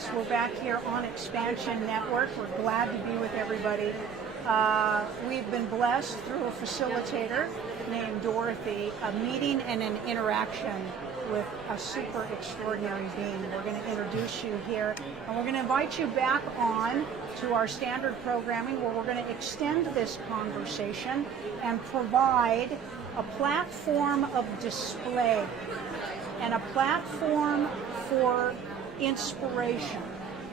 Yes, we're back here on Expansion Network. We're glad to be with everybody. We've been blessed through a facilitator named Dorothy, a meeting and an interaction with a super extraordinary being. We're going to introduce you here, and we're going to invite you back on to our standard programming where we're going to extend this conversation and provide a platform of display and a platform for inspiration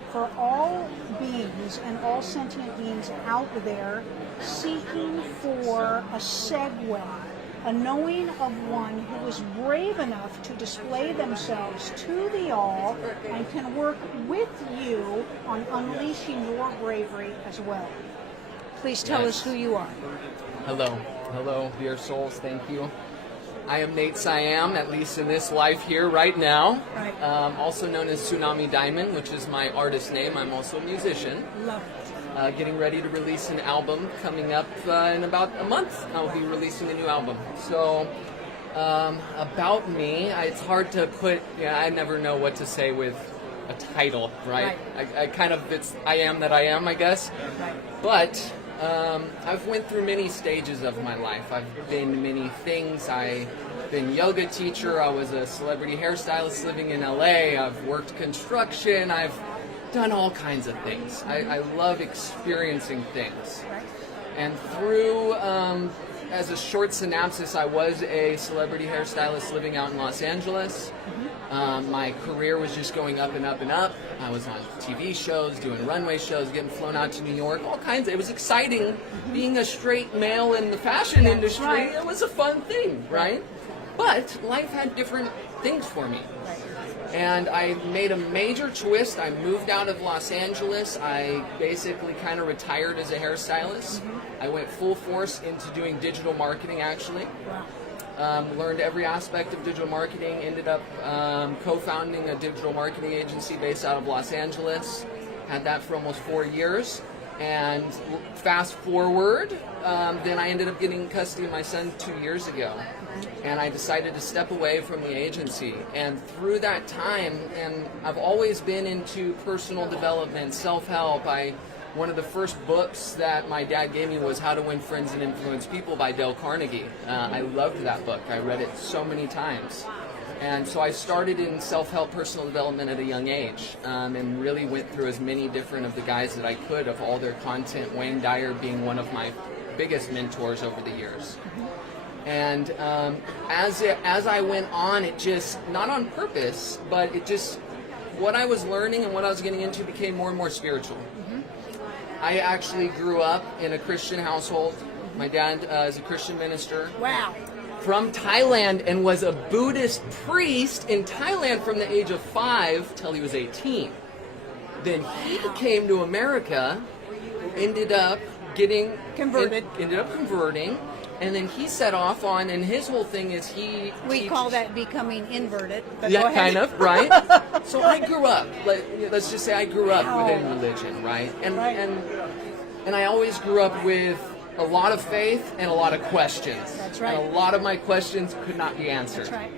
for all beings and all sentient beings out there seeking for a segue, a knowing of one who is brave enough to display themselves to the all and can work with you on unleashing your bravery as well. Please tell us who you are. Hello, dear souls, thank you. I am Nate Siam, at least in this life here right now. Right. Also known as Tsunami Diamond, which is my artist name. I'm also a musician. Love it. Getting ready to release an album coming up in about a month. I'll be releasing a new album. So, about me, it's hard to put, I never know what to say with a title, right? I am that I am, I guess. Right. But I've went through many stages of my life. I've been many things. I've been yoga teacher. I was a celebrity hairstylist living in LA. I've worked construction. I've done all kinds of things. I love experiencing things. And through, as a short synopsis, I was a celebrity hairstylist living out in Los Angeles. My career was just going up and up and up. I was on TV shows, doing runway shows, getting flown out to New York, all kinds. It was exciting being a straight male in the fashion industry. Right. It was a fun thing, right? But life had different things for me. And I made a major twist. I moved out of Los Angeles. I basically kind of retired as a hairstylist. I went full force into doing digital marketing, actually. Learned every aspect of digital marketing, ended up co-founding a digital marketing agency based out of Los Angeles. Had that for almost 4 years. And fast forward, then I ended up getting custody of my son 2 years ago. And I decided to step away from the agency. And through that time, and I've always been into personal development, self-help. One of the first books that my dad gave me was How to Win Friends and Influence People by Dale Carnegie. I loved that book. I read it so many times. And so I started in self-help personal development at a young age, and really went through as many different of the guys that I could of all their content, Wayne Dyer being one of my biggest mentors over the years. And as I went on, it just, not on purpose, but it just, what I was learning and what I was getting into became more and more spiritual. I actually grew up in a Christian household. My dad is a Christian minister. Wow. From Thailand, and was a Buddhist priest in Thailand from the age of 5 till he was 18. Then he came to America, ended up getting Converted. Ended up converting, and then he set off on, and his whole thing is We call that becoming inverted. But go yeah, ahead. kind of, right? So I grew up, let's just say I grew up within religion, right? And I always grew up with a lot of faith and a lot of questions. That's right. And a lot of my questions could not be answered. That's right.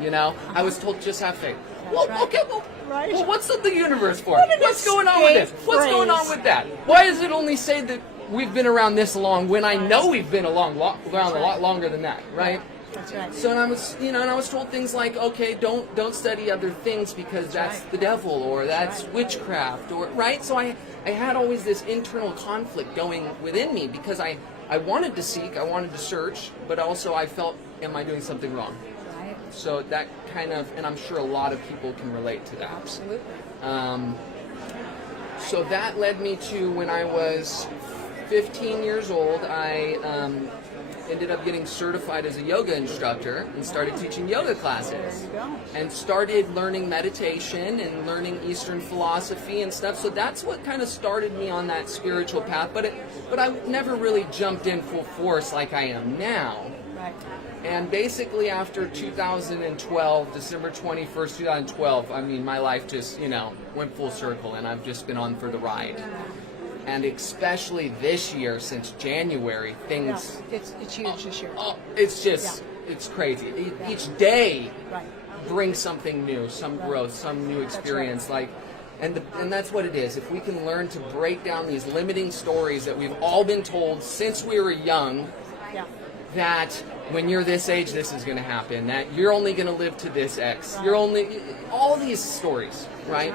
You know, I was told just have faith. Right. Well, what's the universe for? What an What's going on with this? escape What's going on phrase. with that? Why does it only say that we've been around this long when I know we've been around a lot longer than that, right? That's right. So and I was told things like, okay, don't study other things because that's the devil, or that's witchcraft, or right. So I had always this internal conflict going within me because I wanted to seek, I wanted to search, but also I felt, am I doing something wrong? Right. So that kind of, and I'm sure a lot of people can relate to that. Absolutely. So that led me to when I was 15 years old, I ended up getting certified as a yoga instructor and started teaching yoga classes. There you go. And started learning meditation and learning Eastern philosophy and stuff. So that's what kind of started me on that spiritual path. But I never really jumped in full force like I am now. Right. And basically after 2012, December 21st, 2012, I mean, my life just, went full circle, and I've just been on for the ride. And especially this year, since January, things... Yeah, it's huge this year. It's just, it's crazy. Each day Right. brings something new, some growth, some new experience. right. And that's what it is. If we can learn to break down these limiting stories that we've all been told since we were young, Yeah. that when you're this age, this is going to happen, that you're only going to live to this X. You're only, all these stories, right?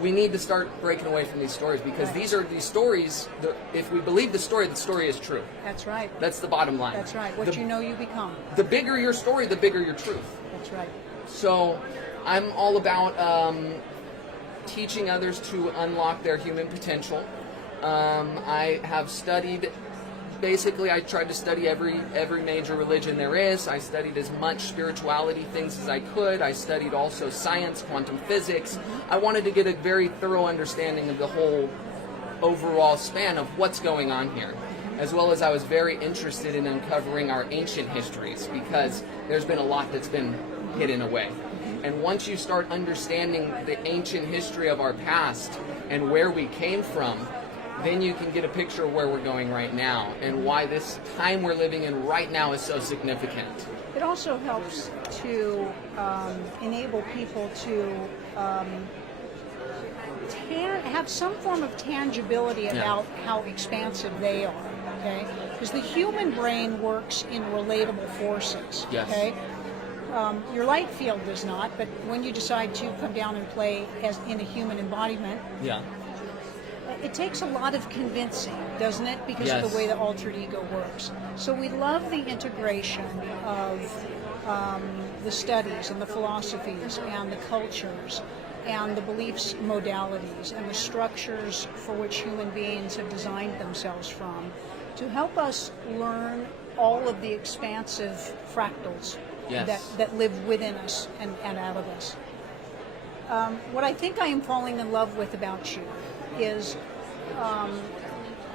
We need to start breaking away from these stories, because these stories, if we believe the story is true. That's right. That's the bottom line. That's right. What you know, you become. The bigger your story, the bigger your truth. That's right. So I'm all about teaching others to unlock their human potential. I have studied, basically I tried to study every major religion there is. I studied as much spirituality things as I could. I studied also science, quantum physics. I wanted to get a very thorough understanding of the whole overall span of what's going on here, as well as I was very interested in uncovering our ancient histories, because there's been a lot that's been hidden away. And once you start understanding the ancient history of our past and where we came from, then you can get a picture of where we're going right now and why this time we're living in right now is so significant. It also helps to enable people to have some form of tangibility about how expansive they are, okay? Because the human brain works in relatable forces, okay? Your light field does not, but when you decide to come down and play as in a human embodiment, it takes a lot of convincing, doesn't it? Because of the way the altered ego works. So we love the integration of the studies and the philosophies and the cultures and the beliefs modalities and the structures for which human beings have designed themselves from to help us learn all of the expansive fractals that live within us and out of us. What I think I am falling in love with about you is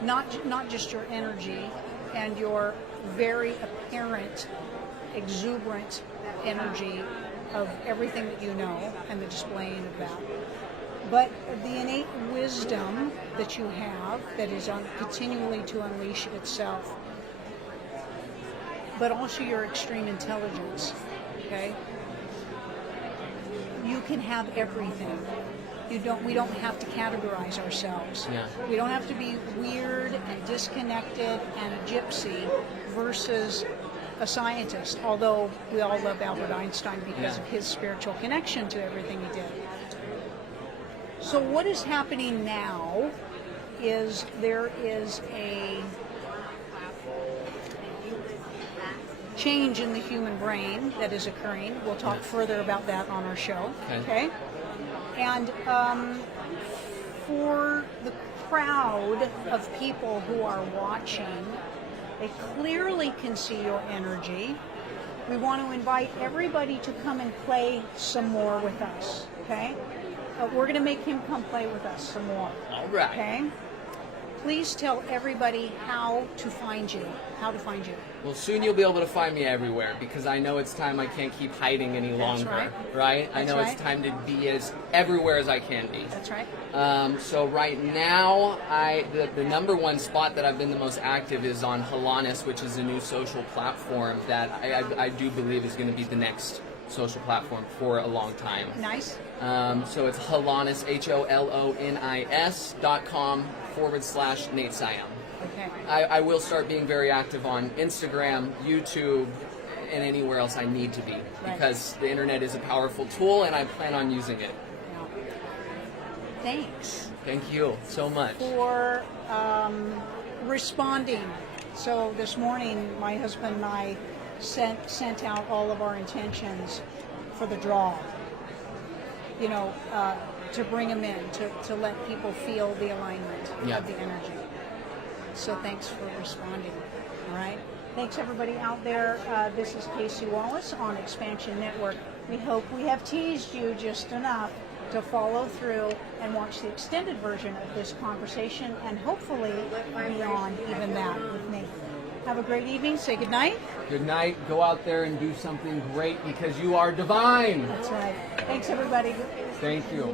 not just your energy and your very apparent, exuberant energy of everything that you know and the displaying of that, but the innate wisdom that you have that is continually to unleash itself, but also your extreme intelligence, okay? You can have everything. We don't have to categorize ourselves. We don't have to be weird and disconnected and a gypsy versus a scientist, although we all love Albert Einstein because of his spiritual connection to everything he did. So what is happening now is there is a change in the human brain that is occurring. We'll talk further about that on our show. Okay? And for the crowd of people who are watching, they clearly can see your energy. We want to invite everybody to come and play some more with us. Okay? We're going to make him come play with us some more. All right. Okay? Please tell everybody how to find you. Well, soon you'll be able to find me everywhere, because I know it's time. I can't keep hiding any longer, right? I know it's time to be as everywhere as I can be. That's right. So right now, the number one spot that I've been the most active is on Holonis, which is a new social platform that I do believe is going to be the next social platform for a long time. Nice. So it's Holonis, HOLONIS.com/Nate Siam. Okay. I will start being very active on Instagram, YouTube, and anywhere else I need to be, because the internet is a powerful tool and I plan on using it. Thanks. Thank you so much for responding. So this morning, my husband and I sent out all of our intentions for the draw. You know, to bring them in, to let people feel the alignment of the energy. So thanks for responding. All right. Thanks everybody out there. This is Casey Wallace on Expansion Network. We hope we have teased you just enough to follow through and watch the extended version of this conversation, and hopefully beyond even that with Nate. Have a great evening. Say good night. Good night. Go out there and do something great, because you are divine. That's right. Thanks everybody. Thank you.